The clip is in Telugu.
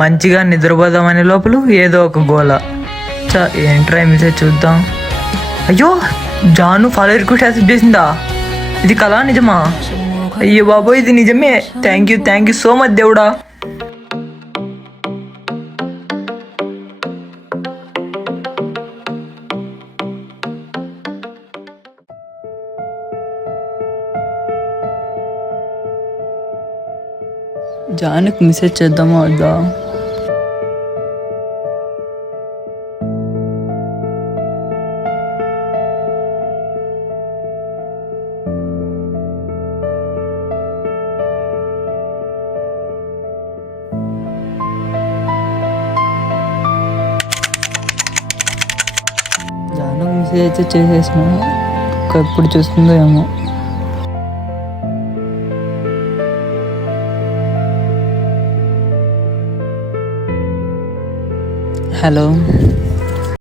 మంచిగా నిద్రపోదామనే లోపల ఏదో ఒక గోల. ఏంట్రా మెసేజ్ చూద్దాం. అయ్యో, జాను ఫాలో రిక్వెస్ట్ యాక్సెప్ట్ చేసిందా? ఇది కళ నిజమా? అయ్యో బాబోయ్, ఇది నిజమే. థ్యాంక్ యూ సో మచ్ దేవుడా. జానుకి మెసేజ్ చేద్దామా వద్దా? జానుకి మెసేజ్ అయితే చేసేసిన, ఎప్పుడు చూస్తుందో ఏమో. హలో.